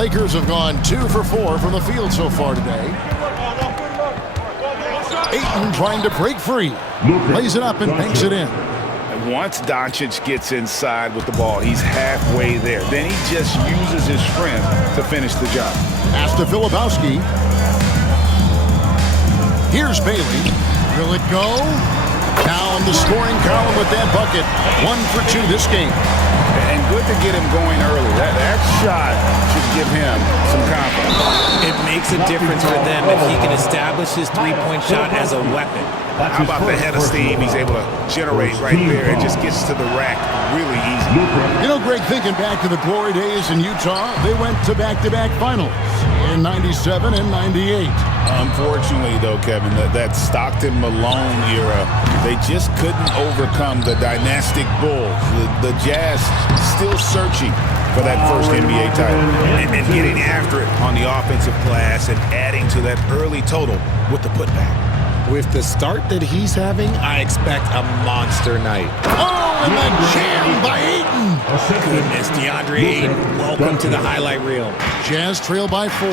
Lakers have gone 2 for 4 from the field so far today. Ayton trying to break free. Lays it up and banks it in. Once Doncic gets inside with the ball, he's halfway there. Then he just uses his strength to finish the job. Pass to Filipowski. Here's Bailey. Will it go? Down the scoring column with that bucket. 1 for 2 this game. And good to get him going early. That shot should give him some confidence. It makes a difference for them if he can establish his three-point shot as a weapon. How about the head of steam he's able to generate right there? It just gets to the rack really easy. You know, Greg, thinking back to the glory days in Utah, they went to back-to-back finals in 97 and 98. Unfortunately, though, Kevin, that Stockton-Malone era, they just couldn't overcome the dynastic Bulls. The Jazz still searching for that first NBA title and getting after it on the offensive glass and adding to that early total with the putback. With the start that he's having, I expect a monster night. Oh, and the jam by Ayton. Goodness, DeAndre Ayton, welcome to the highlight reel. Jazz trail by 4.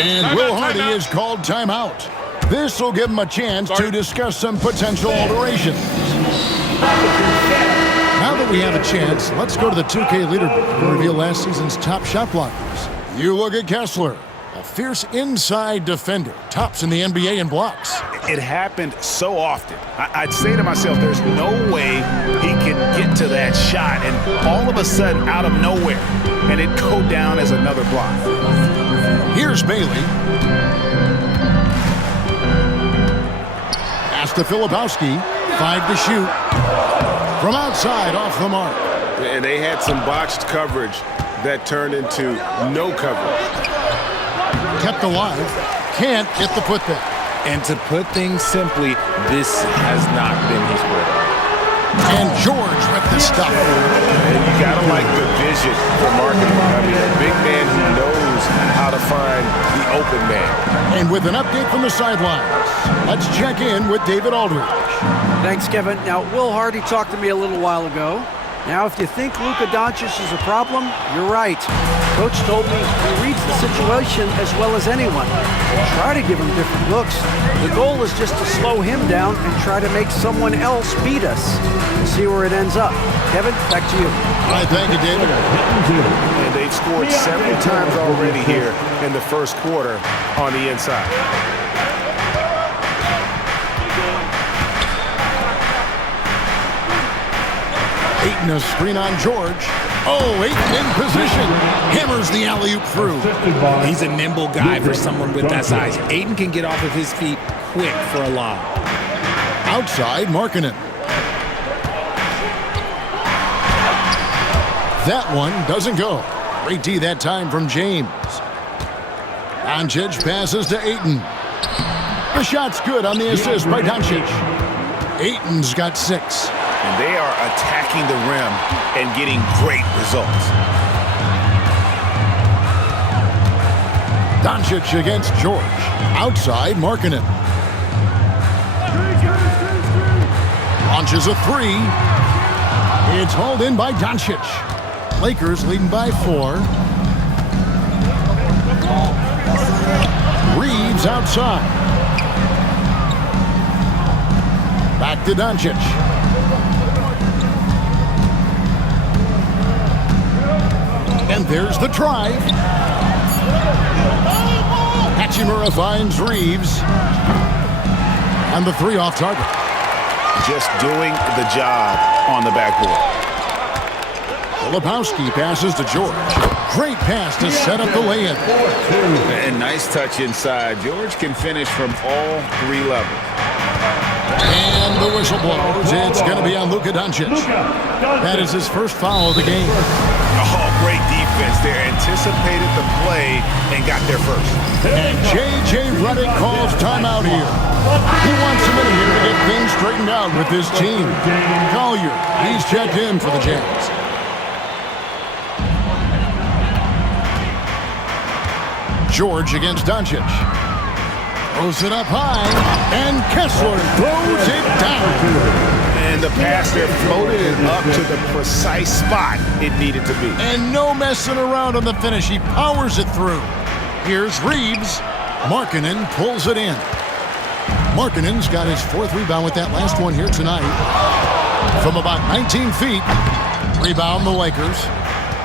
And Will Hardy is called timeout. This will give him a chance to discuss some potential alterations. Now that we have a chance, let's go to the 2K leaderboard and reveal last season's top shot blockers. You look at Kessler. A fierce inside defender, tops in the NBA in blocks. It happened so often. I'd say to myself, there's no way he can get to that shot, and all of a sudden, out of nowhere, and it go down as another block. Here's Bailey. Pass to Filipowski. 5 to shoot. From outside, off the mark. And they had some botched coverage that turned into no coverage. Kept alive, can't get the putback. And to put things simply, this has not been his rhythm. And George with the stuff. And you gotta like the vision for marketing. I mean, a big man who knows how to find the open man. And with an update from the sidelines, let's check in with David Aldridge. Thanks, Kevin. Now, Will Hardy talked to me a little while ago. Now, if you think Luka Doncic is a problem, you're right. Coach told me he reads the situation as well as anyone. Try to give him different looks. The goal is just to slow him down and try to make someone else beat us. We'll see where it ends up. Kevin, back to you. All right, thank you, David. And they've scored several times already here in the first quarter on the inside. Ayton a screen on George. Oh, Ayton in position. Hammers the alley-oop through. He's a nimble guy for someone with that size. Ayton can get off of his feet quick for a lob. Outside, Markkanen. That one doesn't go. Great D that time from James. Doncic passes to Ayton. The shot's good on the assist by Doncic. Ayton's got 6. And they are attacking the rim and getting great results. Doncic against George. Outside, Markkanen. Launches a 3. It's hauled in by Doncic. Lakers leading by 4. Reeves outside. Back to Doncic. And there's the drive. Hachimura finds Reeves. And the 3 off target. Just doing the job on the backboard. Filipowski passes to George. Great pass to set up the lay-in. And nice touch inside. George can finish from all 3 levels. And the whistle blows. It's going to be on Luka Doncic. That is his first foul of the game. Oh, great defense there. Anticipated the play and got there first. And J.J. Redick calls timeout here. He wants a minute here to get things straightened out with this team. Collier, he's checked in for the Jazz. George against Doncic. Throws it up high, and Kessler throws it down. And And the pass there floated it up to the precise spot it needed to be. And no messing around on the finish. He powers it through. Here's Reeves. Markkanen pulls it in. Markkanen's got his 4th rebound with that last one here tonight. From about 19 feet, rebound the Lakers.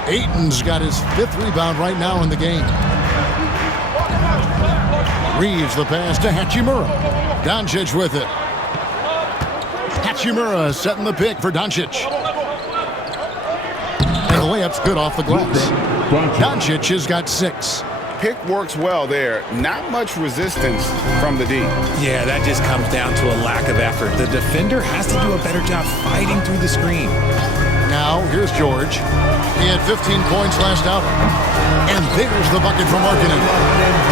Ayton's got his 5th rebound right now in the game. Reeves the pass to Hachimura. Doncic with it. Hachimura setting the pick for Doncic. And the layup's good off the glass. Doncic has got 6. Pick works well there. Not much resistance from the D. Yeah, that just comes down to a lack of effort. The defender has to do a better job fighting through the screen. Now, here's George. He had 15 points last outing. And there's the bucket from Markkanen.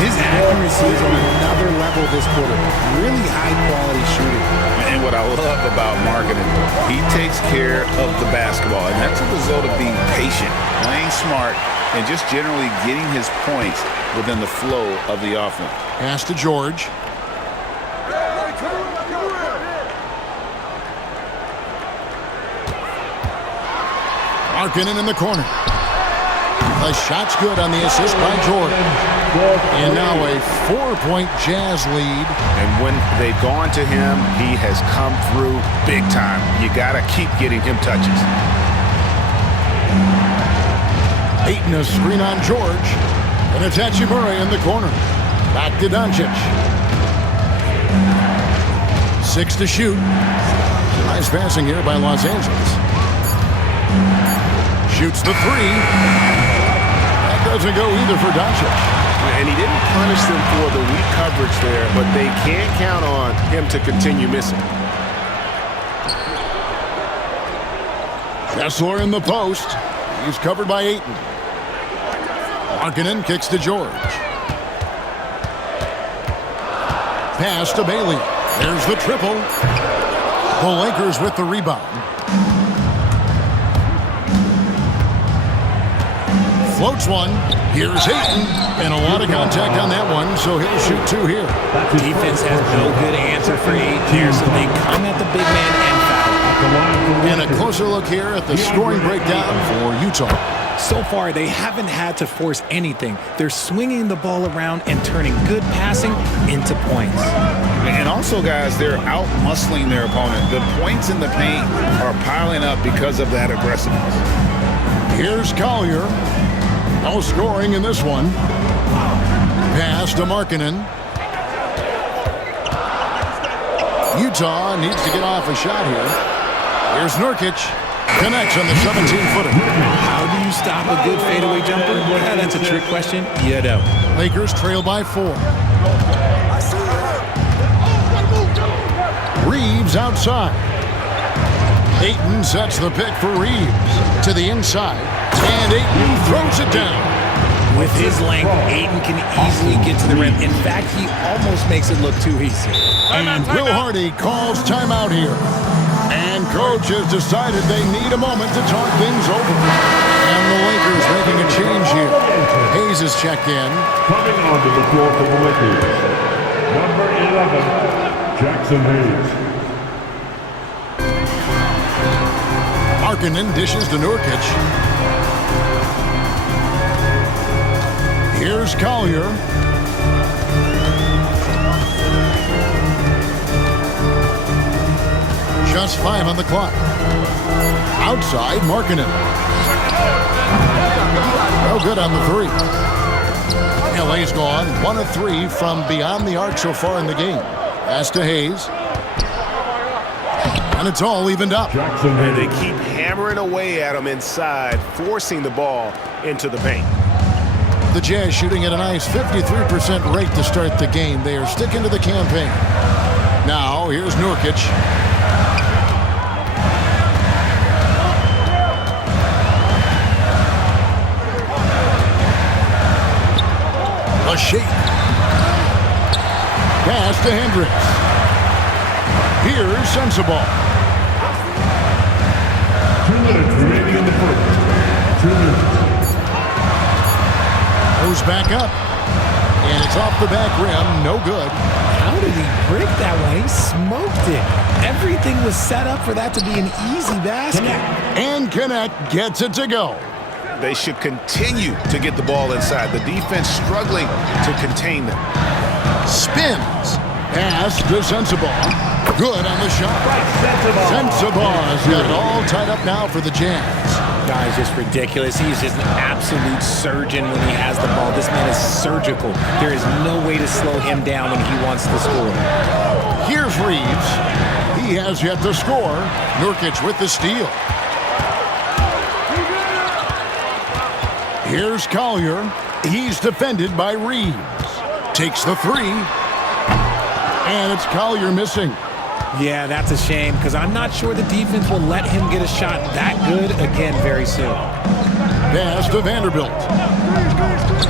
His accuracy is on another level this quarter. Really high-quality shooting. And what I love about Markkanen, he takes care of the basketball. And that's a result of being patient, playing smart, and just generally getting his points within the flow of the offense. Pass to George. Markkanen in the corner. The shot's good on the assist by George. And now a 4-point Jazz lead. And when they've gone to him, he has come through big time. You got to keep getting him touches. Ayton a screen on George. And it's Hachimura in the corner. Back to Doncic. 6 to shoot. Nice passing here by Los Angeles. Shoots the 3. That doesn't go either for Doncic. And he didn't punish them for the weak coverage there, but they can't count on him to continue missing. Kessler in the post. He's covered by Ayton. Markkanen kicks to George. Pass to Bailey. There's the triple. The Lakers with the rebound. Floats one. Here's Ayton. And a lot of contact on that one, so he'll shoot 2 here. Defense has no good answer for Ayton here, so they come at the big man and foul. And a closer look here at the scoring breakdown for Utah. So far, they haven't had to force anything. They're swinging the ball around and turning good passing into points. And also, guys, they're out-muscling their opponent. The points in the paint are piling up because of that aggressiveness. Here's Collier. No scoring in this one. Pass to Markkanen. Utah needs to get off a shot here. Here's Nurkic. Connects on the 17-footer. How do you stop a good fadeaway jumper? Yeah, that's a trick question. You know. Lakers trail by 4. Reeves outside. Ayton sets the pick for Reeves. To the inside. And Ayton throws it down. With his length, Ayton can easily get to the rim. In fact, he almost makes it look too easy. And Will Hardy calls timeout here. And coach has decided they need a moment to talk things over. And the Lakers making a change here. Hayes has checked in. Coming onto the floor for the Lakers, number 11, Jackson Hayes. Markkanen dishes to Nurkic. Here's Collier. Just 5 on the clock. Outside, Markkanen. No good on the 3. LA's gone 1 of 3 from beyond the arc so far in the game. Pass to Hayes. And it's all evened up. And they keep hammering away at him inside, forcing the ball into the paint. The Jazz shooting at a nice 53% rate to start the game. They are sticking to the campaign. Now, here's Nurkic. A shake. Pass to Hendricks. Here's Sensabaugh. 2 minutes remaining in the first. 2 minutes. Goes back up. And it's off the back rim. No good. How did he break that one? He smoked it. Everything was set up for that to be an easy basket. And Connect gets it to go. They should continue to get the ball inside. The defense struggling to contain them. Spins. Pass to Sensabaugh. Good on the shot. Sensabaugh's got it all tied up now for the Jazz. Guy's just ridiculous. He's just an absolute surgeon when he has the ball. This man is surgical. There is no way to slow him down when he wants to score. Here's Reeves. He has yet to score. Nurkic with the steal. Here's Collier. He's defended by Reeves. Takes the three. And it's Collier missing. Yeah, that's a shame because I'm not sure the defense will let him get a shot that good again very soon. Pass to Vanderbilt.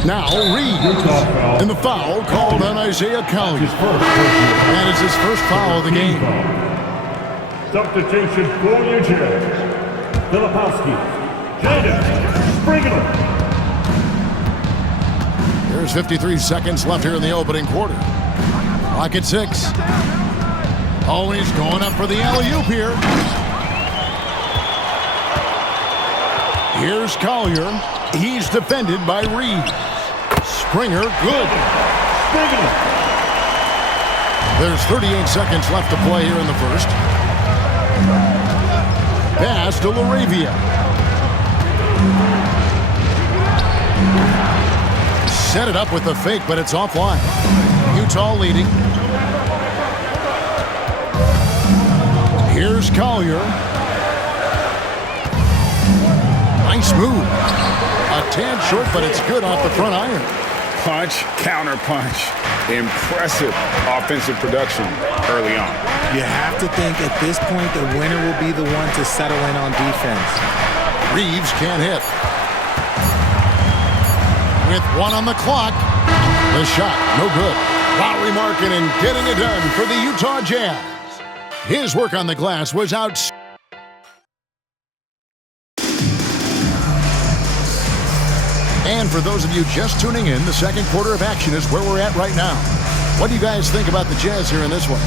Now Reeves. And the foul called on Isaiah Collier. And it's his first foul of the game. Substitution for your Jazz. Filipowski. Jaden Springer. There's 53 seconds left here in the opening quarter. Clock at 6. Oh, he's going up for the alley-oop here. Here's Collier. He's defended by Reeves. Springer, good. There's 38 seconds left to play here in the first. Pass to LaRavia. Set it up with the fake, but it's offline. Utah leading. Here's Collier. Nice move. A tad short, but it's good off the front iron. Punch, counter punch. Impressive offensive production early on. You have to think at this point the winner will be the one to settle in on defense. Reeves can't hit. With 1 on the clock, the shot, no good. Lauri Markkanen getting it done for the Utah Jazz. His work on the glass was out. And for those of you just tuning in, the second quarter of action is where we're at right now. What do you guys think about the Jazz here in this one?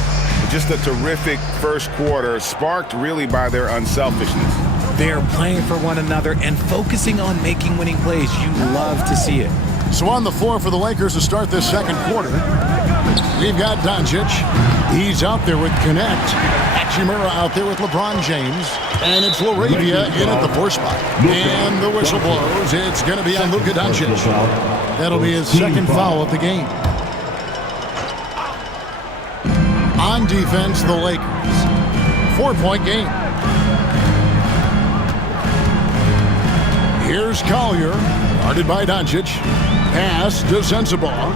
Just a terrific first quarter, sparked really by their unselfishness. They're playing for one another and focusing on making winning plays. You love to see it. So on the floor for the Lakers to start this second quarter, we've got Doncic. He's out there with Connect. Hachimura out there with LeBron James. And it's LaRavia in at the 4 spot. And the whistle blows. It's going to be on Luka Doncic. That'll be his second foul of the game. On defense, the Lakers. 4-point game. Here's Collier, guarded by Doncic. Pass to Sensabaugh.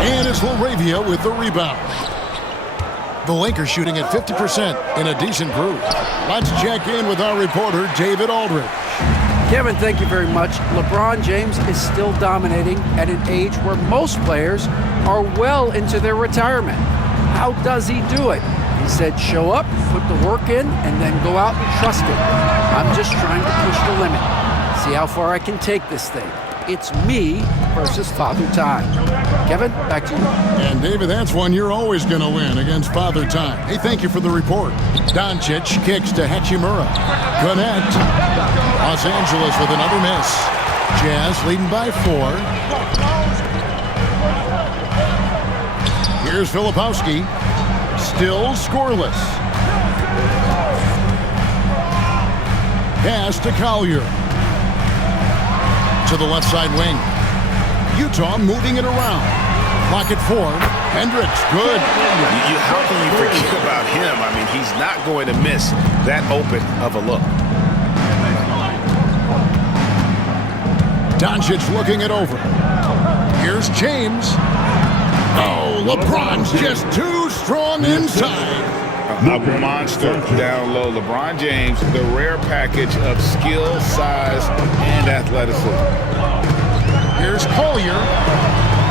And it's LaRavia with the rebound. The Lakers shooting at 50% in a decent groove. Let's check in with our reporter, David Aldridge. Kevin, thank you very much. LeBron James is still dominating at an age where most players are well into their retirement. How does he do it? He said, show up, put the work in, and then go out and trust it. I'm just trying to push the limit. See how far I can take this thing. It's me versus Father Time. Kevin, back to you. And David, that's one you're always going to win against Father Time. Hey, thank you for the report. Doncic kicks to Hachimura. Connect. Los Angeles with another miss. Jazz leading by 4. Here's Filipowski. Still scoreless. Pass to Collier. To the left side wing. Utah moving it around. Clock at 4. Hendricks, good. How can you forget about him? I mean, he's not going to miss that open of a look. Doncic looking it over. Here's James. Oh, LeBron's just too strong inside. A monster down low. LeBron James, the rare package of skill, size, and athleticism. Here's Collier.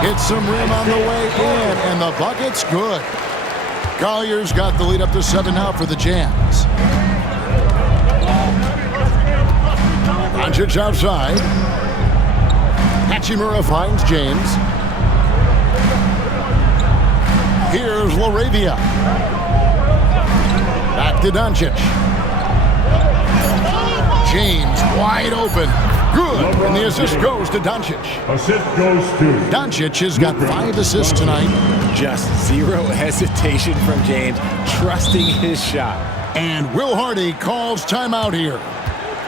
Hits some rim on the way in, and the bucket's good. Collier's got the lead up to 7 now for the Jazz. Doncic outside. Hachimura finds James. Here's Laravia. Back to Doncic. James wide open. Good. And the assist goes to Doncic. Assist goes to Doncic has got 5 assists tonight. Just zero hesitation from James, trusting his shot. And Will Hardy calls timeout here.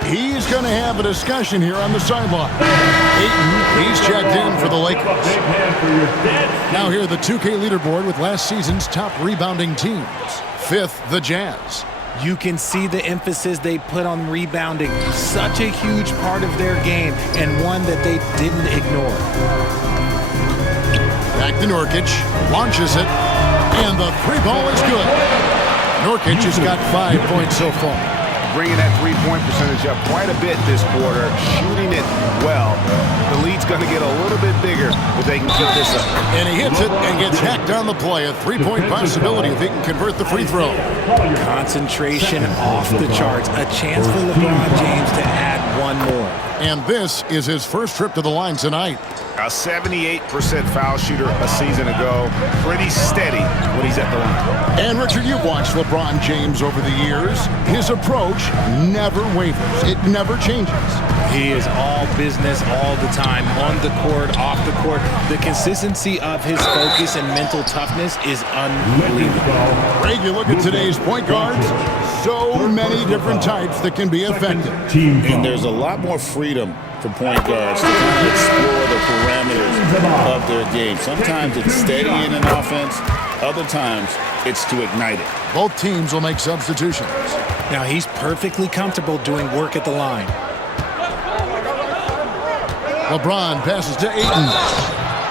He's going to have a discussion here on the sideline. Ayton, he's checked in for the Lakers. Now here the 2K leaderboard with last season's top rebounding teams. 5th, the Jazz. You can see the emphasis they put on rebounding. Such a huge part of their game, and one that they didn't ignore. Back to Nurkic, launches it, and the 3-ball is good. Nurkic has got 5 points so far. Bringing that three-point percentage up quite a bit this quarter, shooting it well. The lead's going to get a little bit bigger if they can keep this up. And he hits it and gets hacked on the play. A 3-point possibility if he can convert the free throw. Concentration off the charts. A chance for LeBron James to add one more. And this is his first trip to the line tonight. A 78% foul shooter a season ago. Pretty steady when he's at the line. And Richard, you've watched LeBron James over the years. His approach never wavers. It never changes. He is all business all the time, on the court, off the court. The consistency of his focus and mental toughness is unbelievable. Greg, you look at today's point guards, so many different types that can be effective. And there's a lot more freedom for point guards to kind of explore the parameters of their game. Sometimes it's steadying an offense. Other times it's to ignite it. Both teams will make substitutions. Now he's perfectly comfortable doing work at the line. LeBron passes to Ayton.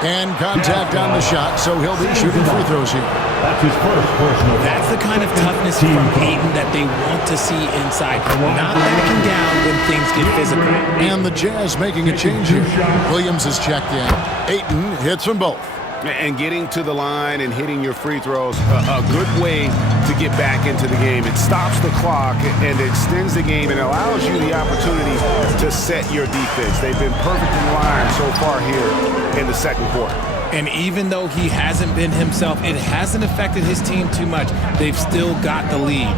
And contact on the shot, so he'll be shooting free throws here. That's his first personal. That's the kind of toughness from Ayton that they want to see inside. Not backing down when things get physical. And the Jazz making a change here. Williams is checked in. Ayton hits them both. And getting to the line and hitting your free throws, a good way to get back into the game. It stops the clock and extends the game and allows you the opportunity to set your defense. They've been perfect in line so far here in the second quarter. And even though he hasn't been himself, it hasn't affected his team too much. They've still got the lead.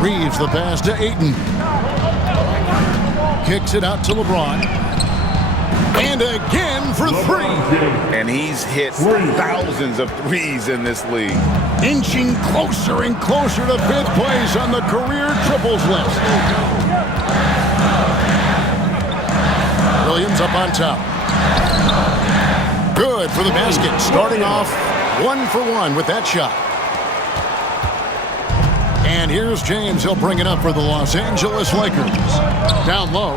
Reeves the pass to Ayton. Kicks it out to LeBron. And again for 3. And he's hit thousands of threes in this league. Inching closer and closer to 5th place on the career triples list. Williams up on top. Good for the basket. Starting off 1 for 1 with that shot. And here's James. He'll bring it up for the Los Angeles Lakers. Down low.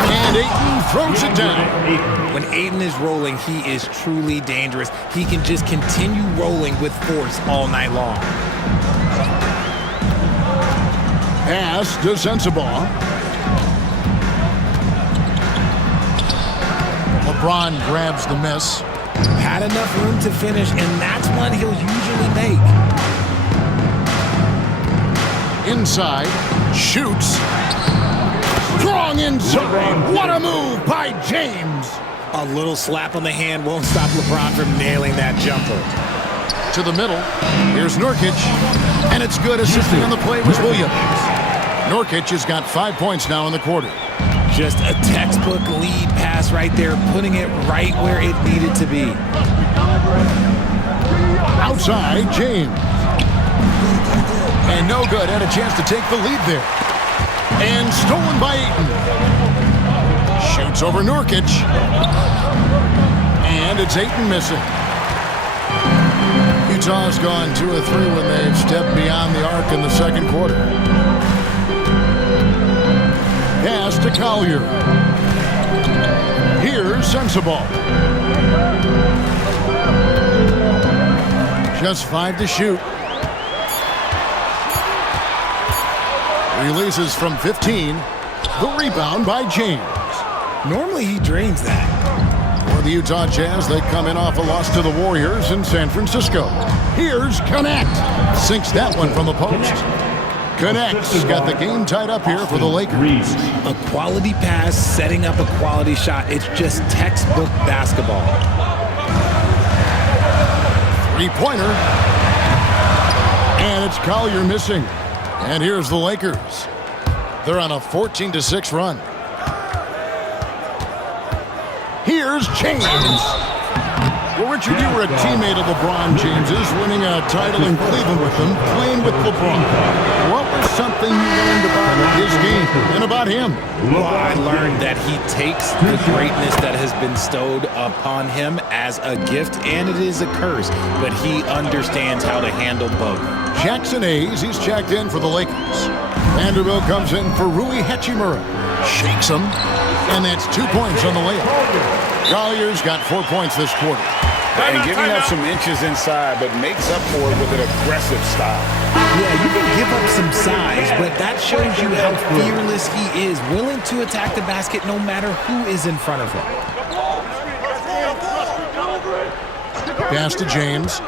And Ayton throws it down. When Ayton is rolling, he is truly dangerous. He can just continue rolling with force all night long. Pass to Sensabaugh. LeBron grabs the miss. Had enough room to finish, and that's one he'll usually make. Inside, shoots. Strong inside. What a move by James. A little slap on the hand won't stop LeBron from nailing that jumper. To the middle. Here's Nurkic. And it's good. Assisting on the play was Williams. Nurkic has got 5 points now in the quarter. Just a textbook lead pass right there, putting it right where it needed to be. Outside, James. And no good. Had a chance to take the lead there. And stolen by Ayton. Shoots over Nurkic. And it's Ayton missing. Utah's gone 2 of 3 when they've stepped beyond the arc in the second quarter. Pass to Collier. Here's Sensabaugh. Just 5 to shoot. Releases from 15. The rebound by James. Normally he drains that. For the Utah Jazz, they come in off a loss to the Warriors in San Francisco. Here's Connect. Sinks that one from the post. Connect's got the game tied up here for the Lakers. A quality pass setting up a quality shot. It's just textbook basketball. Three-pointer. And it's Collier missing. And here's the Lakers. They're on a 14-6 run. Here's James. Well, Richard, you were a teammate of LeBron James's, winning a title in Cleveland with him, playing with LeBron. What was something you learned about his game and about him? Well, I learned that he takes the greatness that has been bestowed upon him as a gift, and it is a curse, but he understands how to handle both. Jackson Hayes, he's checked in for the Lakers. Vanderbilt comes in for Rui Hachimura. Shakes him, and that's 2 points on the layup. Collier's got 4 points this quarter. And giving up some inches inside, but makes up for it with an aggressive style. Yeah, you can give up some size, but that shows you how fearless he is, willing to attack the basket no matter who is in front of him. Pass to James.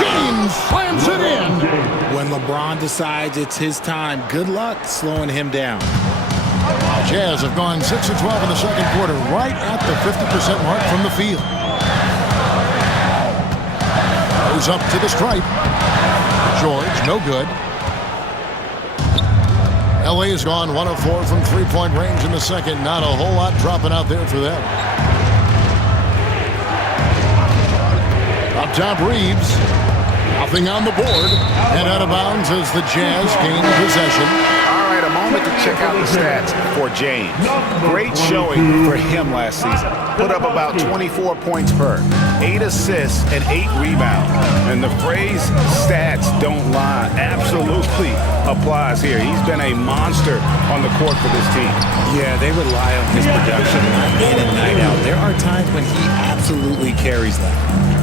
James slams it in. When LeBron decides it's his time, good luck slowing him down. Jazz have gone 6 of 12 in the second quarter, right at the 50% mark from the field. Goes up to the stripe. George, no good. LA has gone 1 of 4 from three-point range in the second. Not a whole lot dropping out there for them. Up top, Reeves. Nothing on the board. And out of bounds as the Jazz gain possession. All right, a moment to check out the stats for James. Great showing for him last season. Put up about 24 points per, 8 assists, and 8 rebounds. And the phrase stats don't lie absolutely applies here. He's been a monster on the court for this team. Yeah, they rely on his production night in and night out. There are times when he absolutely carries them.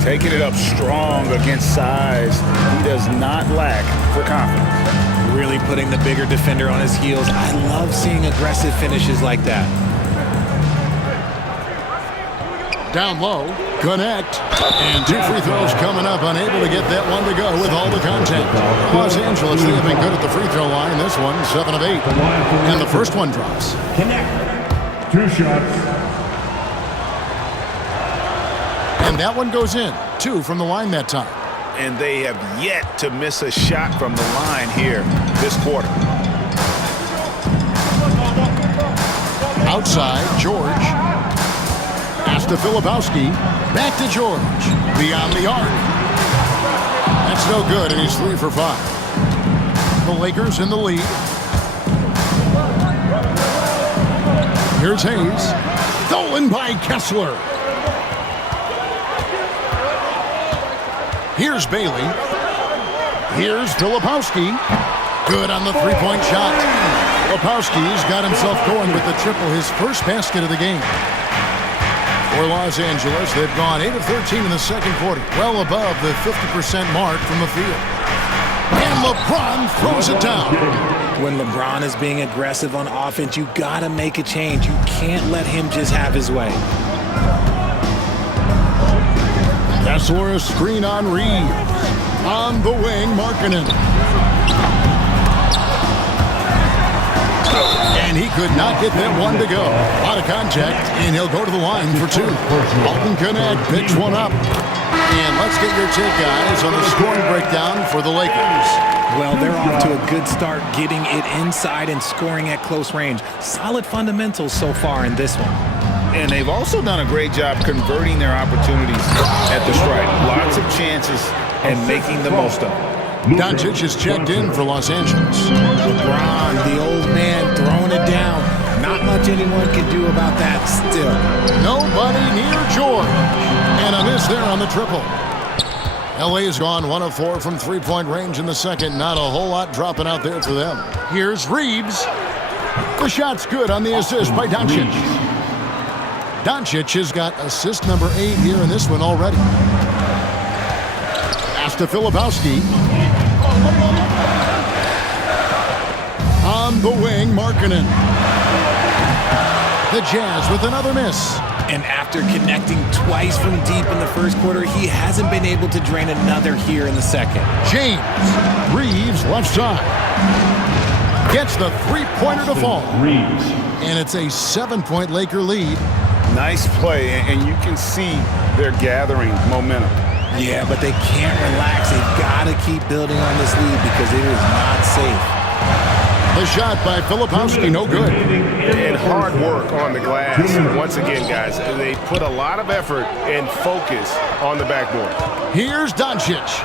Taking it up strong against size. He does not lack for confidence. Really putting the bigger defender on his heels. I love seeing aggressive finishes like that. Down low, connect, and 2 free throws coming up, unable to get that one to go with all the contact. Los Angeles, they have been good at the free throw line. This one, 7 of 8. And the first one drops. Connect. 2 shots. And that one goes in. 2 from the line that time. And they have yet to miss a shot from the line here this quarter. Outside, George. Pass to Filipowski. Back to George. Beyond the arc. That's no good, and he's 3 for 5. The Lakers in the lead. Here's Hayes. Stolen by Kessler. Here's Bailey. Here's Filipowski. Good on the three-point shot. Filipowski's got himself going with the triple, his first basket of the game. For Los Angeles, they've gone 8 of 13 in the second quarter, well above the 50% mark from the field. And LeBron throws it down. When LeBron is being aggressive on offense, you gotta make a change. You can't let him just have his way. Kessler, a screen on Reeves. On the wing, Markkanen. And he could not get that one to go. Out of contact, and he'll go to the line for 2. Alton Connect picks one up. And let's get your take, guys, on the scoring breakdown for the Lakers. Well, they're off to a good start getting it inside and scoring at close range. Solid fundamentals so far in this one. And they've also done a great job converting their opportunities at the stripe. Lots of chances and making the most of them. Doncic is checked in for Los Angeles. LeBron, the old man, throwing it down. Not much anyone can do about that still. Nobody near George. And a miss there on the triple. LA has gone 1 of 4 from three-point range in the second. Not a whole lot dropping out there for them. Here's Reeves. The shot's good on the assist by Doncic. Doncic has got assist number 8 here in this one already. Pass to Filipowski. On the wing, Markkanen. The Jazz with another miss. And after connecting twice from deep in the first quarter, he hasn't been able to drain another here in the second. James. Reeves left side. Gets the three-pointer to fall. Reeves. And it's a 7-point Laker lead. Nice play, and you can see they're gathering momentum. Yeah, but they can't relax. They've got to keep building on this lead because it is not safe. The shot by Filipowski, no good. And hard work on the glass. Once again, guys, they put a lot of effort and focus on the backboard. Here's Doncic.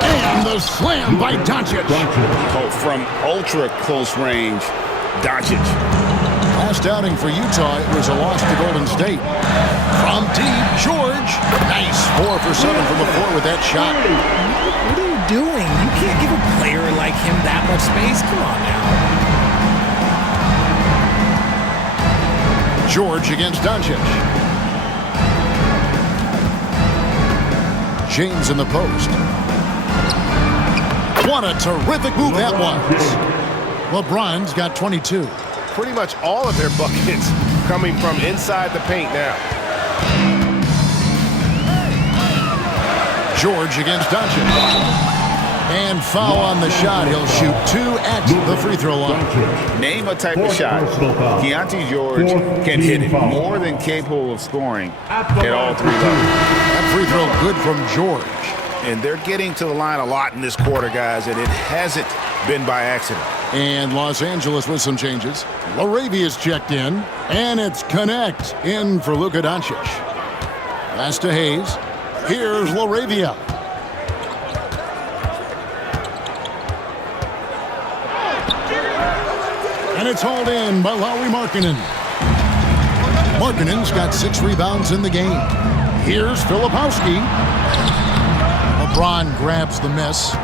And the slam by Doncic. Oh, from ultra close range, Doncic. Last outing for Utah, it was a loss to Golden State. From deep, George. Nice 4 for 7 from the floor with that shot. What are you doing? You can't give a player like him that much space. Come on now. George against Doncic. James in the post. What a terrific move that was. LeBron's got 22. Pretty much all of their buckets coming from inside the paint now. George against Doncic. And foul on the shot. He'll shoot 2 at the free throw line. Name a type of shot Keontae George can hit it, more than capable of scoring at all 3 levels. That free throw good from George. And they're getting to the line a lot in this quarter, guys, and it hasn't been by accident. And Los Angeles with some changes. Laravia's checked in, and it's Connect in for Luka Doncic. Pass to Hayes. Here's Laravia. And it's hauled in by Lauri Markkanen. Markkanen's got 6 rebounds in the game. Here's Filipowski. LeBron grabs the miss.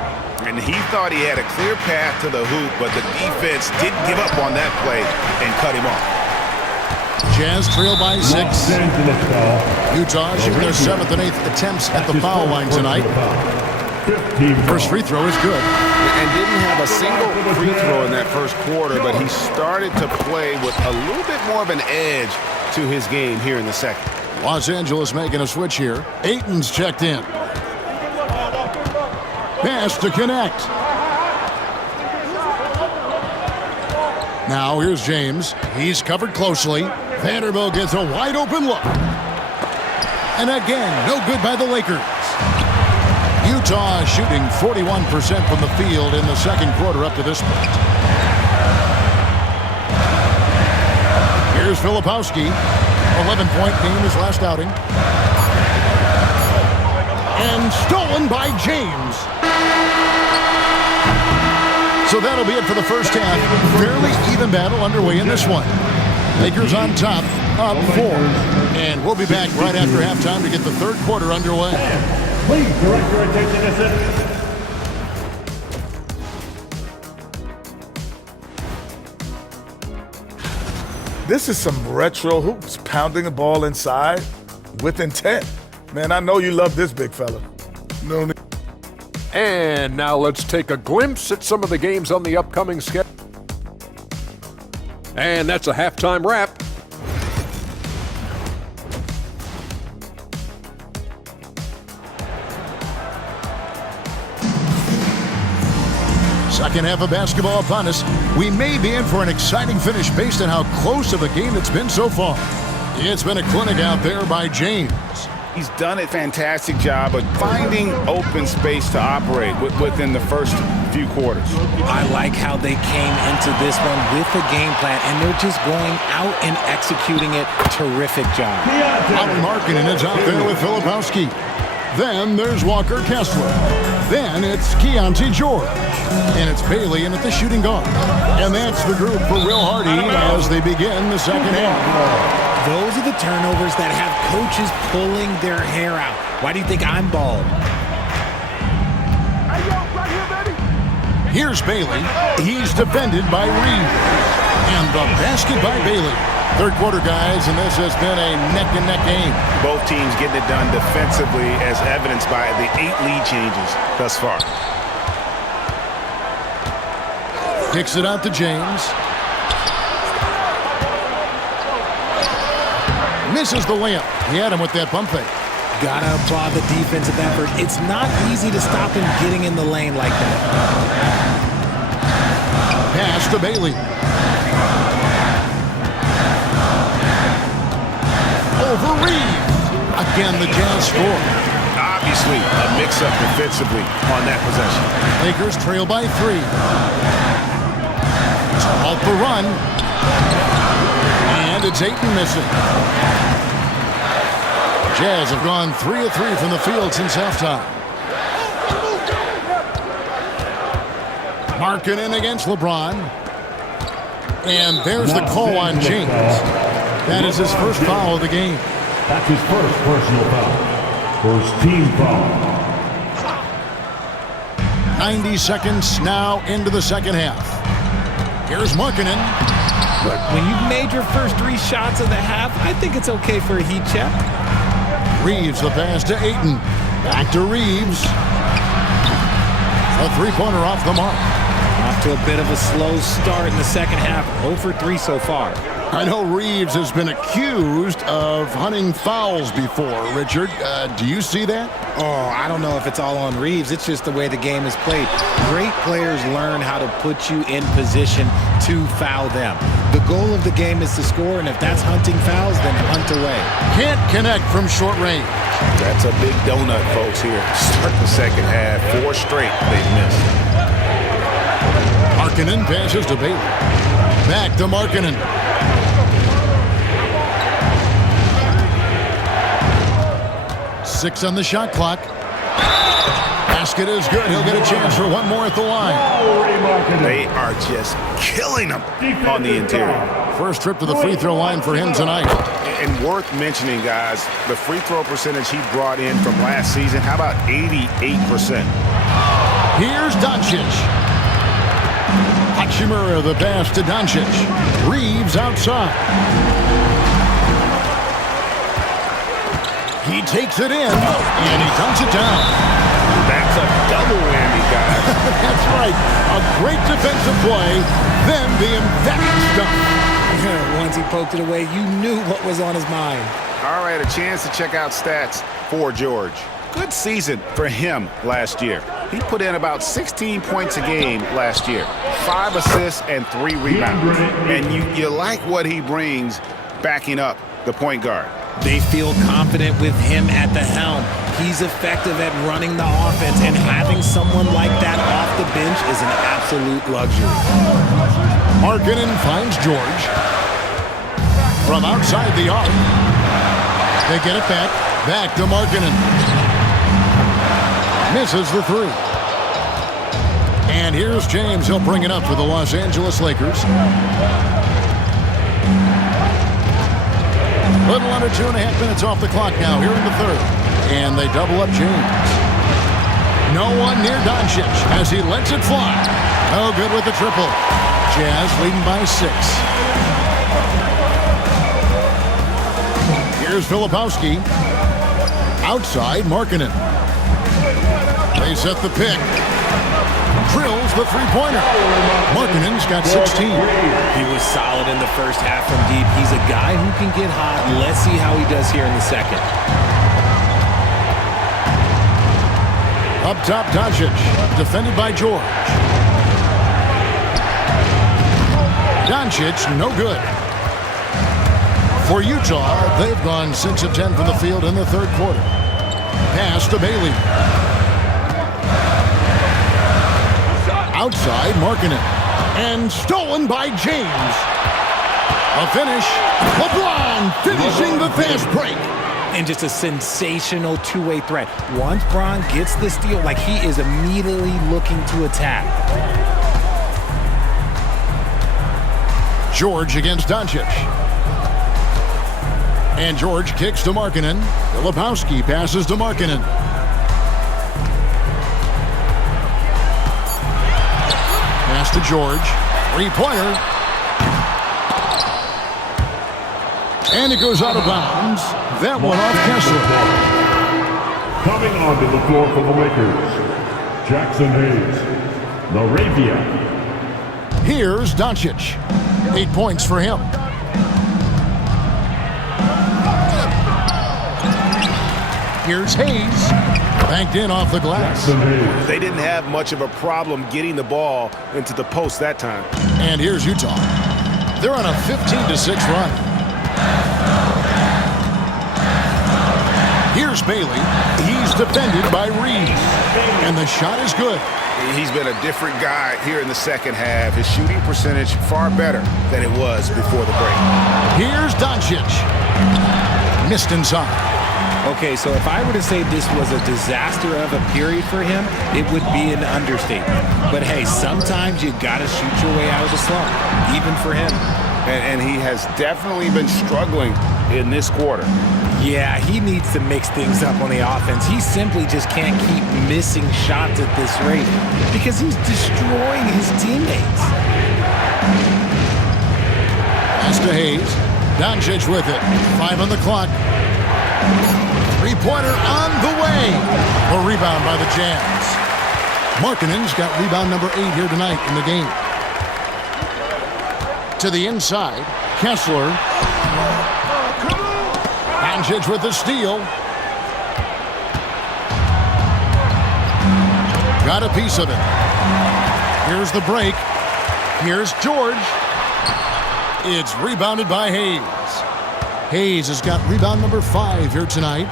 And he thought he had a clear path to the hoop, but the defense didn't give up on that play and cut him off. Jazz trail by 6. Utah shooting their 7th and 8th attempts at the foul line tonight. First free throw is good. And didn't have a single free throw in that first quarter, but he started to play with a little bit more of an edge to his game here in the second. Los Angeles making a switch here. Ayton's checked in. Pass to Connect. Now here's James. He's covered closely. Vanderbilt gets a wide open look. And again, no good by the Lakers. Utah shooting 41% from the field in the second quarter up to this point. Here's Filipowski. 11-point game his last outing. And stolen by James. So that'll be it for the first half. Fairly even battle underway in this one. Lakers on top, up 4. And we'll be back right after halftime to get the third quarter underway. Please direct your attention to This is some retro hoops, pounding the ball inside with intent. Man, I know you love this big fella. No need. And now let's take a glimpse at some of the games on the upcoming schedule. And that's a halftime wrap. Second half of basketball upon us. We may be in for an exciting finish based on how close of a game it's been so far. It's been a clinic out there by James. He's done a fantastic job of finding open space to operate within the first few quarters. I like how they came into this one with a game plan, and they're just going out and executing it. Terrific job. Lauri Markkanen is out there with Filipowski. Then there's Walker Kessler. Then it's Keontae George. And it's Bailey in at the shooting guard. And that's the group for Will Hardy as they begin the second half. Those are the turnovers that have coaches pulling their hair out. Why do you think I'm bald? Here's Bailey. He's defended by Reeves. And the basket by Bailey. Third quarter, guys, and this has been a neck-and-neck game. Both teams getting it done defensively as evidenced by the 8 lead changes thus far. Kicks it out to James. Misses the layup. He had him with that pump fake. Gotta applaud the defensive effort. It's not easy to stop him getting in the lane like that. Pass to Bailey. over Reeves. Again, the Jazz score. Obviously, a mix-up defensively on that possession. Lakers trail by 3. Off the run. And it's Ayton missing. Jazz have gone 3 of 3 from the field since halftime. Markkanen against LeBron. And there's the call on James. That is his first foul of the game. That's his first personal foul. First team foul. 90 seconds now into the second half. Here's Markkanen. Look, when you've made your first 3 shots of the half, I think it's okay for a heat check. Reeves the pass to Ayton. Back to Reeves. A three-pointer off the mark. Off to a bit of a slow start in the second half. 0 for 3 so far. I know Reeves has been accused of hunting fouls before. Richard, do you see that? Oh, I don't know if it's all on Reeves. It's just the way the game is played. Great players learn how to put you in position to foul them. The goal of the game is to score, and if that's hunting fouls, then hunt away. Can't connect from short range. That's a big donut, folks, here. Start the second half. 4 straight they've missed. Markkanen passes to Bailey. Back to Markkanen. Six on the shot clock. Basket is good. He'll get a chance for one more at the line. They are just killing him on the interior. First trip to the free throw line for him tonight. And worth mentioning, guys, the free throw percentage he brought in from last season, how about 88%? Here's Doncic. Hachimura the pass to Doncic. Reeves outside. He takes it in, and he dunks it down. That's a double whammy, guys. That's right. A great defensive play, then the emphatic dunk. Once he poked it away, you knew what was on his mind. All right, a chance to check out stats for George. Good season for him last year. He put in about 16 points a game last year, 5 assists and 3 rebounds. And you like what he brings backing up the point guard. They feel confident with him at the helm. He's effective at running the offense, and having someone like that off the bench is an absolute luxury. Markkanen finds George. From outside the arc. They get it back. Back to Markkanen. Misses the 3. And here's James. He'll bring it up for the Los Angeles Lakers. Little under 2.5 minutes off the clock now here in the third. And they double up James. No one near Doncic as he lets it fly. No good with the triple. Jazz leading by 6. Here's Filipowski. Outside Markkanen. They set the pick. Drills the three-pointer. Markkanen's got 16. He was solid in the first half from deep. He's a guy who can get hot. Let's see how he does here in the second. Up top, Doncic. Defended by George. Doncic, no good. For Utah, they've gone 6 of 10 from the field in the third quarter. Pass to Bailey. Outside, Markkanen. And stolen by James. A finish. LeBron finishing the fast break. And just a sensational two-way threat. Once Bron gets the steal, like he is immediately looking to attack. George against Doncic. And George kicks to Markkanen. Filipowski passes to Markkanen. Pass to George. Three-pointer. And it goes out of bounds. That one off Kessler. Coming onto the floor for the Lakers, Jackson Hayes, Laravia. Here's Doncic. 8 points for him. Here's Hayes. Banked in off the glass. They didn't have much of a problem getting the ball into the post that time. And here's Utah. They're on a 15-6 run. Here's Bailey. He's defended by Reeves. And the shot is good. He's been a different guy here in the second half. His shooting percentage far better than it was before the break. Here's Doncic. Missed inside. Okay, so if I were to say this was a disaster of a period for him, it would be an understatement. But hey, sometimes you gotta shoot your way out of the slump, even for him. And he has definitely been struggling in this quarter. Yeah, he needs to mix things up on the offense. He simply just can't keep missing shots at this rate because he's destroying his teammates. Pass to Hayes. Doncic with it. 5 on the clock. Three-pointer on the way. A rebound by the Jazz. Markkanen's got rebound number 8 here tonight in the game. To the inside. Kessler. Doncic with the steal. Got a piece of it. Here's the break. Here's George. It's rebounded by Hayes. Hayes has got rebound number 5 here tonight.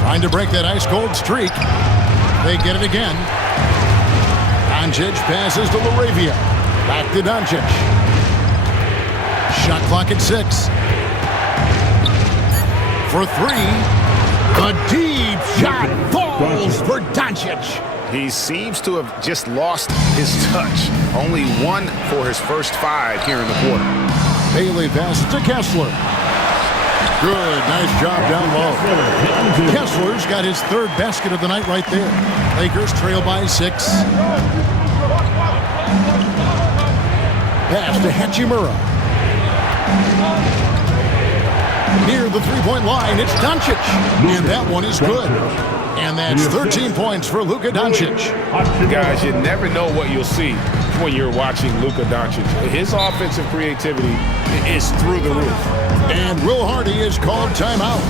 Trying to break that ice-cold streak. They get it again. Doncic passes to LaRavia. Back to Doncic. Shot clock at 6. For 3. A deep shot falls for Doncic. He seems to have just lost his touch. Only 1 for his first 5 here in the quarter. Bailey passes to Kessler. Good, nice job down low. Kessler's got his 3rd basket of the night right there. Lakers trail by 6. Pass to Hachimura. Near the three-point line, it's Doncic. And that one is good. And that's 13 points for Luka Doncic. Guys, you never know what you'll see when you're watching Luka Doncic. His offensive creativity is through the roof. And Will Hardy is called timeout.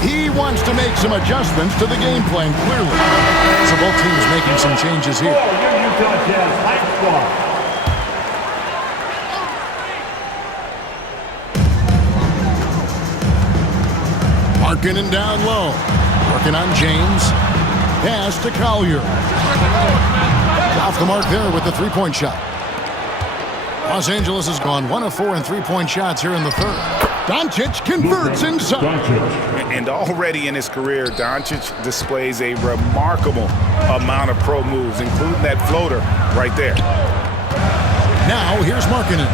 He wants to make some adjustments to the game plan, clearly. So both teams making some changes here. Markkanen down low. Working on James. Pass to Collier. Off the mark there with the three-point shot. Los Angeles has gone 1 of 4 in three-point shots here in the 3rd. Doncic converts inside. And already in his career, Doncic displays a remarkable amount of pro moves, including that floater right there. Now here's Markkanen.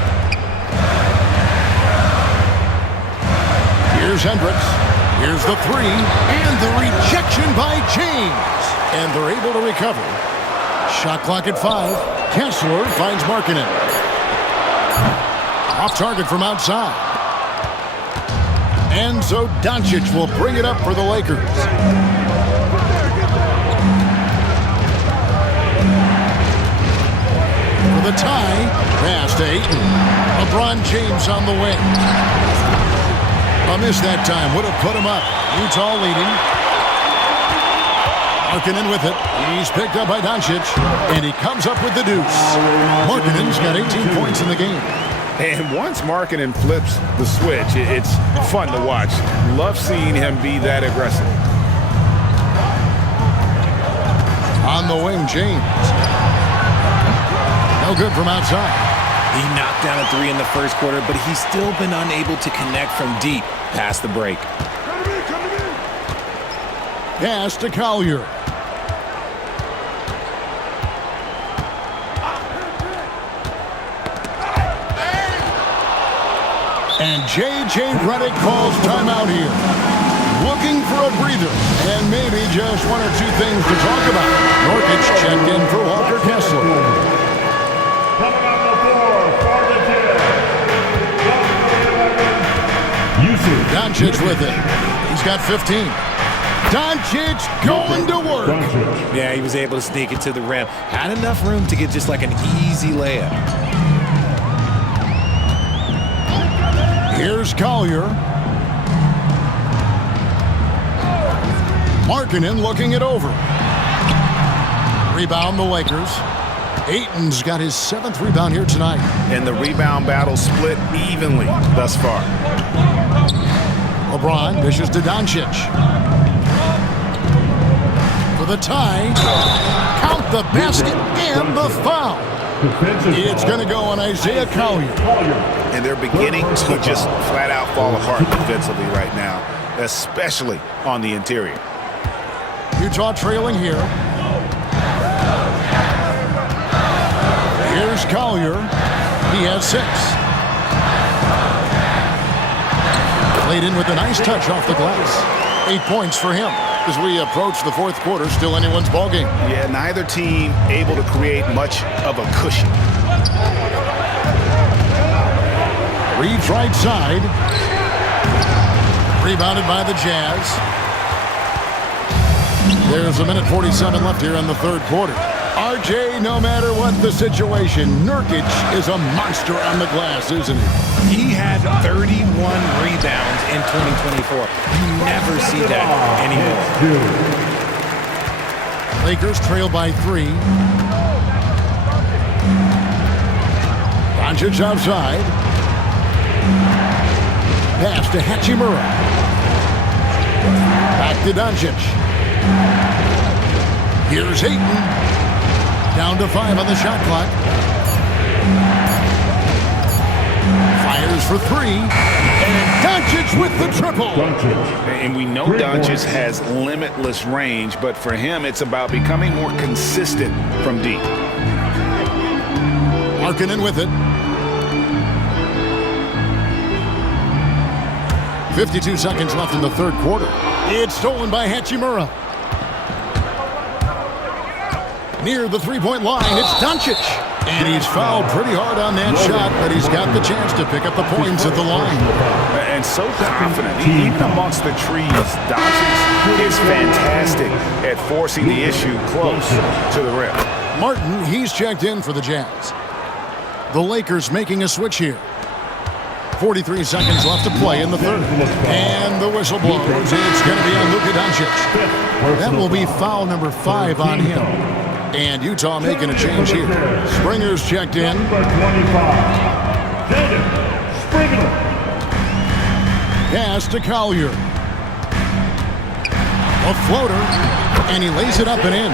Here's Hendricks. Here's the 3, and the rejection by James. And they're able to recover. Shot clock at 5. Kessler finds Markkanen. Off target from outside. And so Doncic will bring it up for the Lakers. For the tie, pass to Ayton. LeBron James on the wing. A miss that time would have put him up. Utah leading. Markkanen with it. He's picked up by Doncic, and he comes up with the deuce. Markkanen's got 18 points in the game. And once Markkanen flips the switch, it's fun to watch. Love seeing him be that aggressive. On the wing, James. No good from outside. He knocked down a 3 in the first quarter, but he's still been unable to connect from deep past the break. Pass to Collier. And J.J. Redick calls timeout here. Looking for a breather and maybe just 1 or 2 things to talk about. Nurkic checked in for Walker Kessler. Coming on the floor for the Jazz. Doncic with it. He's got 15. Doncic going to work. Yeah, he was able to sneak it to the rim. Had enough room to get just like an easy layup. Here's Collier. Markkanen looking it over. Rebound the Lakers. Ayton's got his 7th rebound here tonight. And the rebound battle split evenly thus far. LeBron dishes to Doncic. For the tie. Count the basket and the foul. It's going to go on Isaiah Collier. And they're beginning to just flat out fall apart defensively right now, especially on the interior. Utah trailing here. Here's Collier. He has 6. Laid in with a nice touch off the glass. 8 points for him. As we approach the fourth quarter, still anyone's ballgame. Yeah, neither team able to create much of a cushion. Reeves right side. Rebounded by the Jazz. There's a minute 47 left here in the third quarter. RJ, no matter what the situation, Nurkic is a monster on the glass, isn't he? He had 31 rebounds in 2024. You never see that anymore. Lakers trail by 3. Doncic outside. Pass to Hachimura. Back to Doncic. Here's Ayton. Down to 5 on the shot clock. Fires for 3. And Doncic with the triple. And we know Doncic has limitless range, but for him, it's about becoming more consistent from deep. Markkanen with it. 52 seconds left in the third quarter. It's stolen by Hachimura. Near the three-point line, it's Doncic. And he's fouled pretty hard on that shot, but he's got the chance to pick up the points at the line. And so confident. Even amongst the trees, Doncic is fantastic at forcing the issue close to the rim. Martin, he's checked in for the Jazz. The Lakers making a switch here. 43 seconds left to play in the third. And the whistle blows. It's going to be on Luka Doncic. That will be foul number 5 on him. And Utah making a change here. Springer's checked in. Pass to Collier. A floater. And he lays it up and in.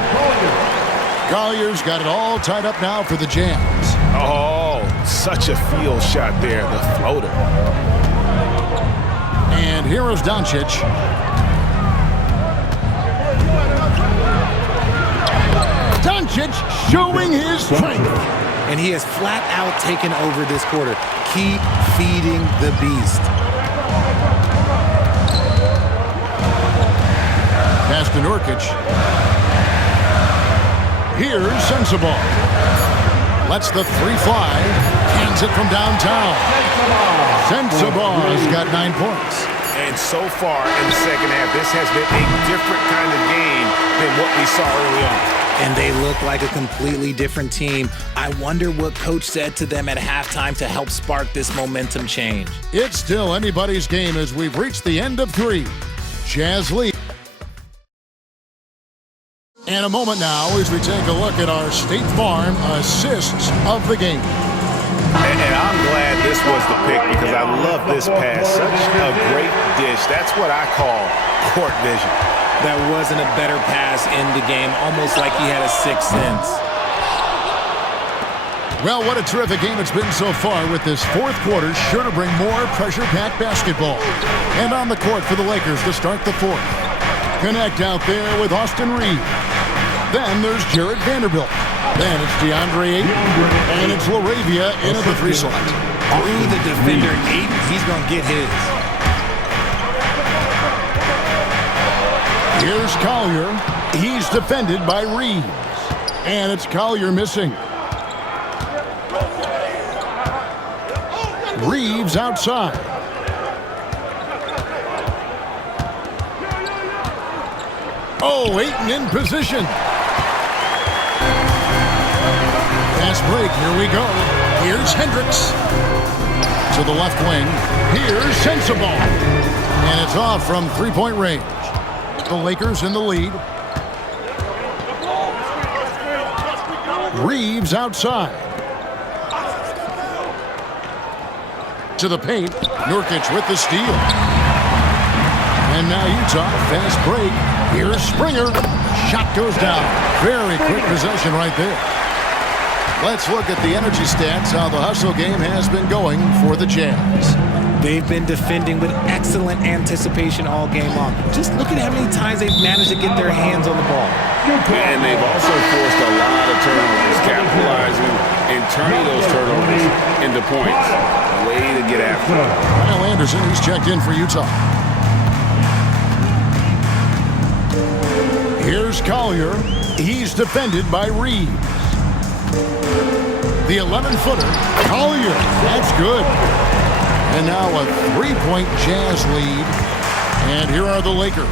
Collier's got it all tied up now for the Jazz. Oh, such a field shot there, the floater. And here is Doncic. Doncic showing his strength. And he has flat out taken over this quarter. Keep feeding the beast. Pass to Nurkic. Here's Sensabaugh. Lets the 3 fly. Hands it from downtown. Sensabaugh's got 9 points. And so far in the second half, this has been a different kind of game than what we saw early on. And they look like a completely different team. I wonder what coach said to them at halftime to help spark this momentum change. It's still anybody's game as we've reached the end of 3. Jazz lead. And a moment now as we take a look at our State Farm assists of the game. And I'm glad this was the pick because I love this pass. Such a great dish. That's what I call court vision. There wasn't a better pass in the game, almost like he had a sixth sense. Well, what a terrific game it's been so far with this fourth quarter. Sure to bring more pressure-packed basketball. And on the court for the Lakers to start the fourth. Connect out there with Austin Reed. Then there's Jared Vanderbilt. Then it's DeAndre Ayton. And it's LaRavia in at the 3 slot. Through the defender, Ayton, he's going to get his. Here's Collier. He's defended by Reeves. And it's Collier missing. Reeves outside. Oh, Ayton in position. Fast break, here we go. Here's Hendricks. To the left wing. Here's Sensabaugh. And it's off from three-point range. The Lakers in the lead. Reeves outside. To the paint. Nurkic with the steal. And now Utah, fast break. Here's Springer. Shot goes down. Very quick possession right there. Let's look at the energy stats, how the hustle game has been going for the Jazz. They've been defending with excellent anticipation all game long. Just look at how many times they've managed to get their hands on the ball. And they've also forced a lot of turnovers, capitalizing and turning those turnovers into points. Way to get after it. Kyle Anderson, he's checked in for Utah. Here's Collier. He's defended by Reeves. The 11-footer, Collier. That's good. And now a 3-point Jazz lead. And here are the Lakers.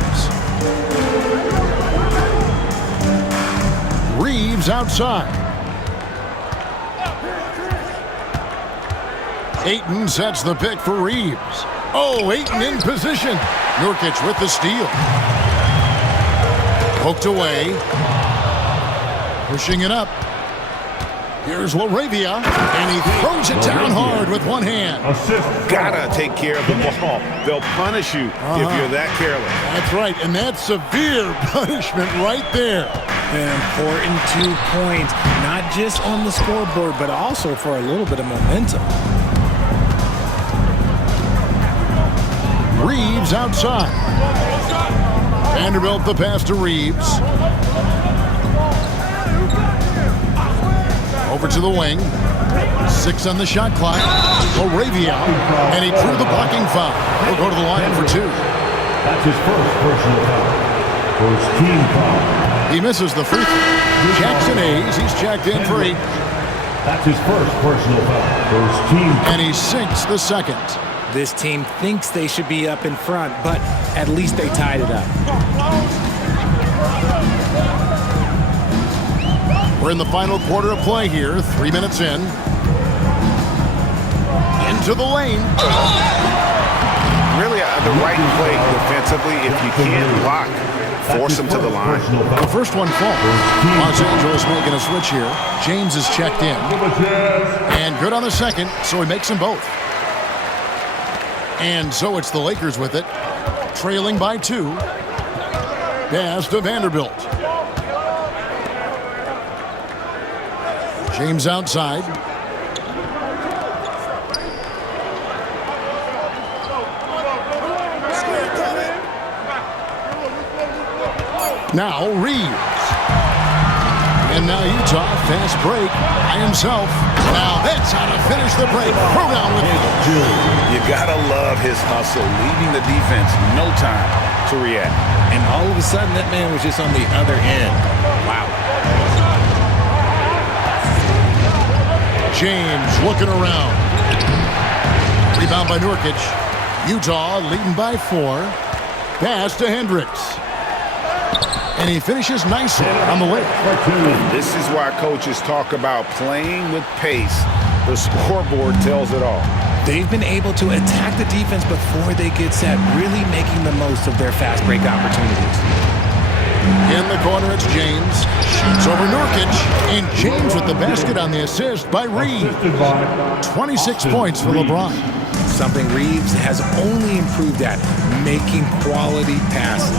Reeves outside. Ayton sets the pick for Reeves. Oh, Ayton in position. Nurkic with the steal. Poked away. Pushing it up. Here's Laravia, and he throws it down hard with one hand. Gotta take care of the ball. They'll punish you if you're that careless. That's right, and that's severe punishment right there. An important 2 points, not just on the scoreboard, but also for a little bit of momentum. Reeves outside. Vanderbilt the pass to Reeves. Over to the wing. 6 on the shot clock. Laravia, and he drew the blocking foul. He'll go to the line for 2. That's his first personal foul. First team foul. He misses the free throw. Jackson Hayes, he's checked in for 8. That's his first personal foul. First team foul. And he sinks the second. This team thinks they should be up in front, but at least they tied it up. We're in the final quarter of play here. 3 minutes in. Into the lane. Really the right play defensively. If you can't block, force them to the line. The first one falls. Los Angeles making a switch here. James is checked in. And good on the second, so he makes them both. And so it's the Lakers with it. Trailing by 2. Pass to Vanderbilt. James outside. Now Reeves. And now Utah, fast break by himself. Now that's how to finish the break. Throw down with it. You gotta love his hustle, leaving the defense no time to react. And all of a sudden, that man was just on the other end. Wow. James looking around. Rebound by Nurkic. Utah leading by 4. Pass to Hendricks. And he finishes nicely on the way. This is why coaches talk about playing with pace. The scoreboard tells it all. They've been able to attack the defense before they get set, really making the most of their fast break opportunities. In the corner, it's James. Shoots over Nurkic. And James with the basket on the assist by Reeves. 26 points for LeBron. Something Reeves has only improved at, making quality passes.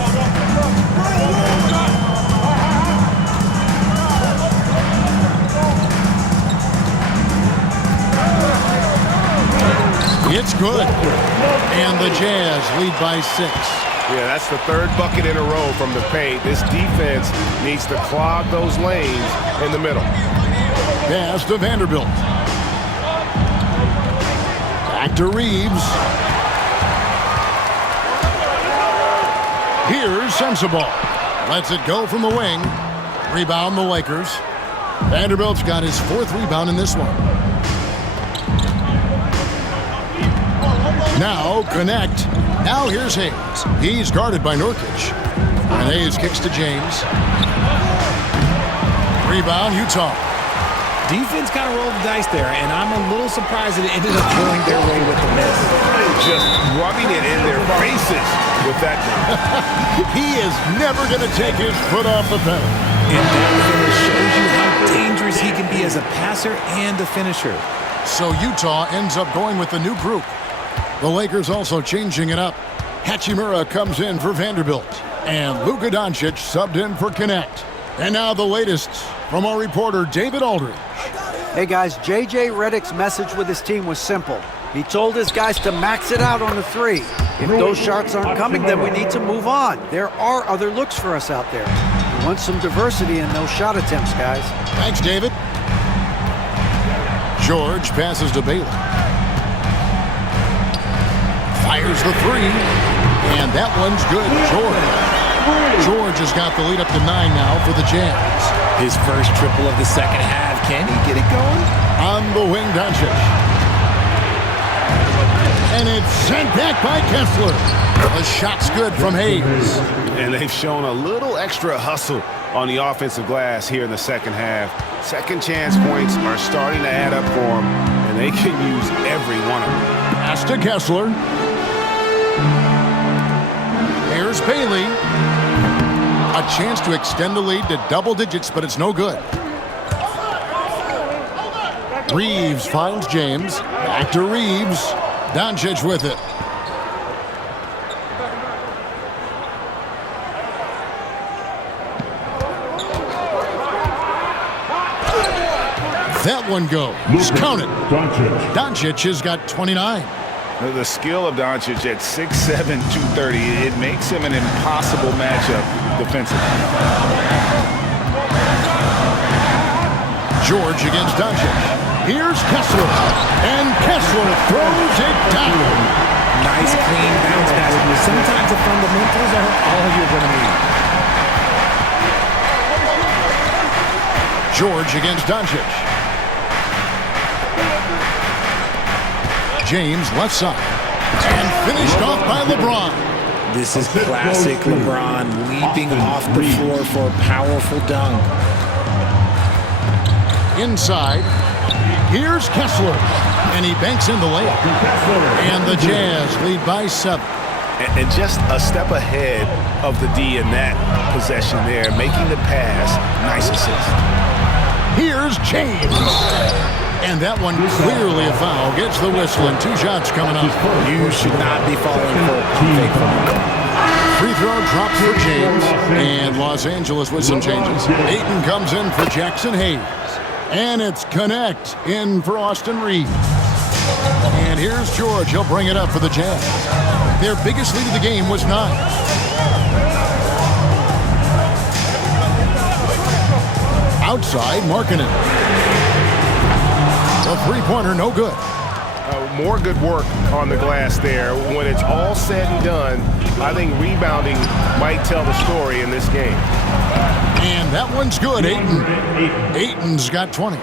It's good. And the Jazz lead by 6. Yeah, that's the 3rd bucket in a row from the paint. This defense needs to clog those lanes in the middle. Pass to Vanderbilt. Back to Reeves. Here's Sensabaugh. Lets it go from the wing. Rebound the Lakers. Vanderbilt's got his 4th rebound in this one. Now connect. Now here's Hayes. He's guarded by Nurkic. And Hayes kicks to James. Rebound, Utah. Defense kind of rolled the dice there, and I'm a little surprised that it ended up going their way with the miss. Just rubbing it in their faces with that. He is never going to take his foot off the pedal. And that finish shows you how dangerous he can be as a passer and a finisher. So Utah ends up going with the new group. The Lakers also changing it up. Hachimura comes in for Vanderbilt. And Luka Doncic subbed in for Connect. And now the latest from our reporter, David Aldridge. Hey guys, J.J. Redick's message with his team was simple. He told his guys to max it out on the three. If those shots aren't coming, then we need to move on. There are other looks for us out there. We want some diversity in those shot attempts, guys. Thanks, David. George passes to Bailey. Fires the three. And that one's good. George has got the lead up to 9 now for the Jazz. His first triple of the second half. Can he get it going? On the wing, Doncic. And it's sent back by Kessler. The shot's good from Hayes. And they've shown a little extra hustle on the offensive glass here in the second half. Second chance points are starting to add up for them, and they can use every one of them. Pass to Kessler. Here's Bailey. A chance to extend the lead to double digits, but it's no good. Reeves finds James. Back to Reeves. Doncic with it. That one goes. Count it. Doncic has got 29. The skill of Doncic at 6'7", 230, it makes him an impossible matchup defensively. George against Doncic. Here's Kessler. And Kessler throws it down. Nice, clean bounce pass. Sometimes the fundamentals are all you're going to need. George against Doncic. James left side. And finished off by LeBron. This is classic LeBron leaping off the floor for a powerful dunk. Inside. Here's Kessler. And he banks in the layup. And the Jazz lead by 7. And just a step ahead of the D in that possession there, making the pass. Nice assist. Here's James. And that one clearly a foul. Gets the whistle and 2 shots coming up. You should not be falling for a fake foul. Free throw drops for James. And Los Angeles with some changes. Ayton comes in for Jackson Hayes. And it's Connect in for Austin Reeves. And here's George. He'll bring it up for the Jazz. Their biggest lead of the game was 9. Outside, Markkanen. The three-pointer, no good. More good work on the glass there. When it's all said and done, I think rebounding might tell the story in this game. And that one's good, Ayton. Ayton's got 20.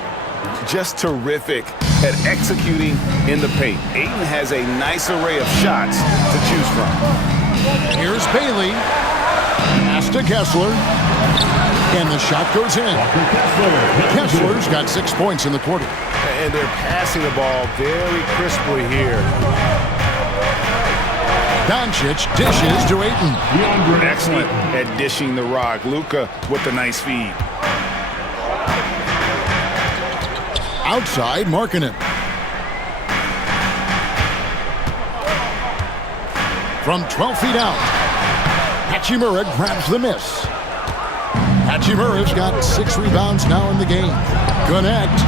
Just terrific at executing in the paint. Ayton has a nice array of shots to choose from. Here's Bailey. Pass to Kessler. And the shot goes in. Kessler's got 6 points in the quarter. And they're passing the ball very crisply here. Doncic dishes to Ayton. Excellent at dishing the rock. Luka with the nice feed. Outside, Markkanen. From 12 feet out. Hachimura grabs the miss. Hachimura's got 6 rebounds now in the game. Connect.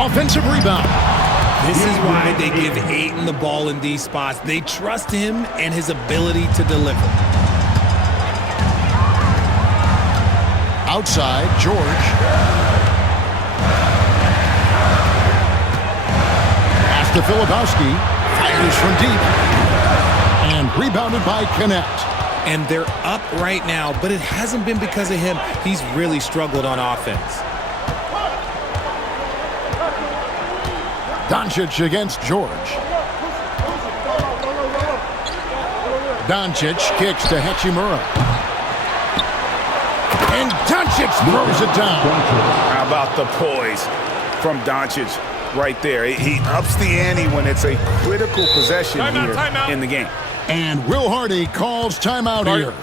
Offensive rebound. This is why they give Ayton the ball in these spots. They trust him and his ability to deliver. Outside, George. Pass to Filipowski. Fires from deep. And rebounded by Connect. And they're up right now, but it hasn't been because of him. He's really struggled on offense. Doncic against George. Doncic kicks to Hachimura. And Doncic throws it down. How about the poise from Doncic right there? He ups the ante when it's a critical possession here in the game. And Will Hardy calls timeout here.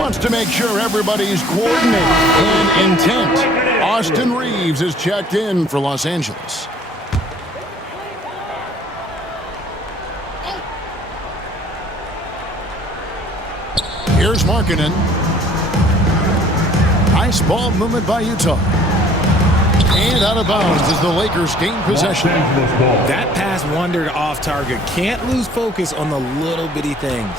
Wants to make sure everybody's coordinated and intent. Austin Reeves is checked in for Los Angeles. Markkanen. Nice ball movement by Utah. And out of bounds as the Lakers gain possession. That pass wandered off target. Can't lose focus on the little bitty things.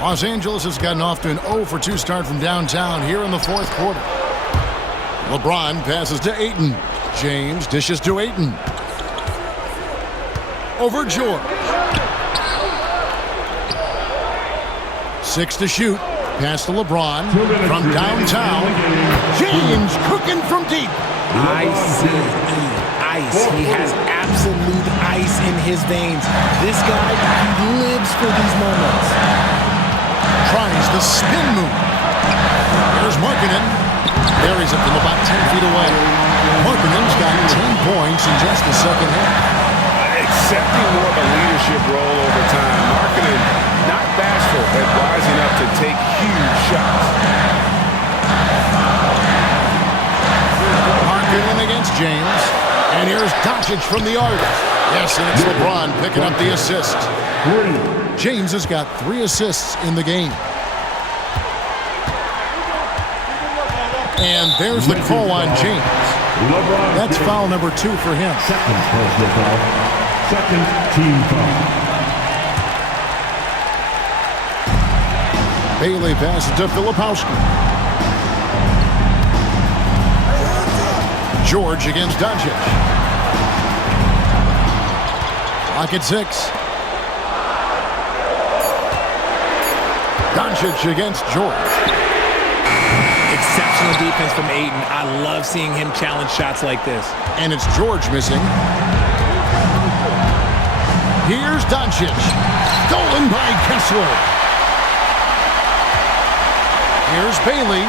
Los Angeles has gotten off to an 0-for-2 start from downtown here in the fourth quarter. LeBron passes to Ayton. James dishes to Ayton. Over George. 6 to shoot. Pass to LeBron from downtown. James cooking from deep. ICE. Ice. He has absolute ice in his veins. This guy lives for these moments. Tries the spin move. There's Markkanen. Buries it from about 10 feet away. Markkanen's got 10 points in just the second half. Accepting more of a leadership role over time. Markkanen not bashful at rising up to take huge shots. Markkanen against James. And here's Doncic from the arc. Yes, and it's LeBron picking up the assist. James has got 3 assists in the game. And there's the call on James. That's foul number 2 for him. Second personal foul. Second team foul. Bailey passes to Filipowski. George against Doncic. Clock at 6. Doncic against George. Exceptional defense from Ayton. I love seeing him challenge shots like this. And it's George missing. Here's Doncic. Stolen by Kessler. Here's Bailey.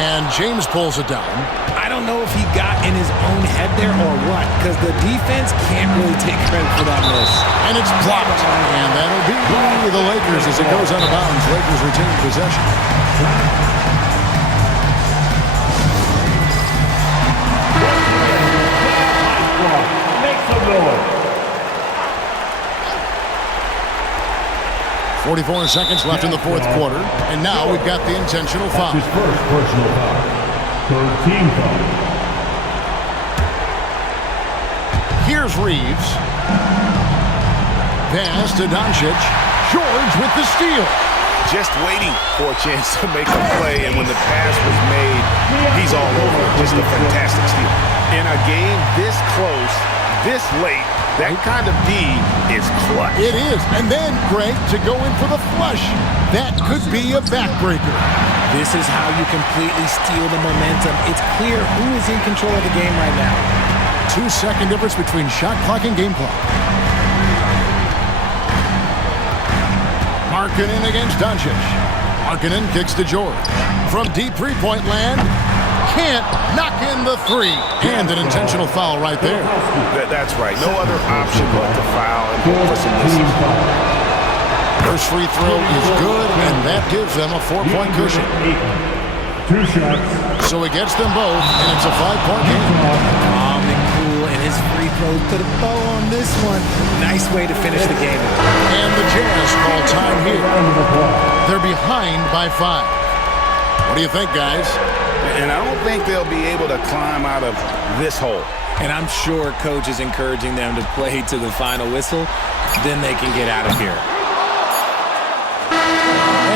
And James pulls it down. I don't know if he got in his own head there or what, because the defense can't really take credit for that miss. And it's blocked. And that'll be the Lakers as it goes out of bounds. Lakers retain possession. 44 seconds left in the fourth quarter. And now we've got the intentional foul. His first personal foul. Third team foul. Here's Reeves. Pass to Doncic. George with the steal. Just waiting for a chance to make a play, and when the pass was made, he's all over it. Just a fantastic steal. In a game this close, this late, that kind of D is clutch. It is. And then, Greg, to go in for the flush. That could be a backbreaker. This is how you completely steal the momentum. It's clear who is in control of the game right now. 2-second difference between shot clock and game clock. Markkanen against Doncic. Markkanen kicks to George. From deep three-point land. Can't knock in the 3. And an intentional foul right there. That's right. No other option but to foul and go for some misses. First free throw is good, and that gives them a 4-point cushion. 2 shots. So he gets them both, and it's a 5-point game. Calm and cool, and his free throws put a bow on this one. Nice way to finish the game. And the Jazz call time here. They're behind by 5. What do you think, guys? And I don't think they'll be able to climb out of this hole. And I'm sure coach is encouraging them to play to the final whistle. Then they can get out of here.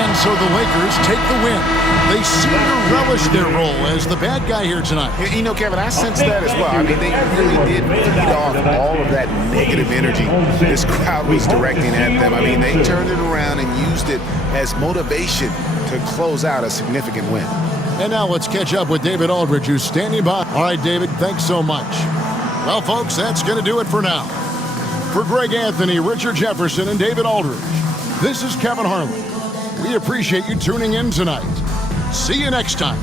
And so the Lakers take the win. They seem to relish their role as the bad guy here tonight. You know, Kevin, I sense that as well. I mean, they really did feed off all of that negative energy this crowd was directing at them. I mean, they turned it around and used it as motivation to close out a significant win. And now let's catch up with David Aldridge, who's standing by. All right, David, thanks so much. Well, folks, that's going to do it for now. For Greg Anthony, Richard Jefferson, and David Aldridge, this is Kevin Harlan. We appreciate you tuning in tonight. See you next time.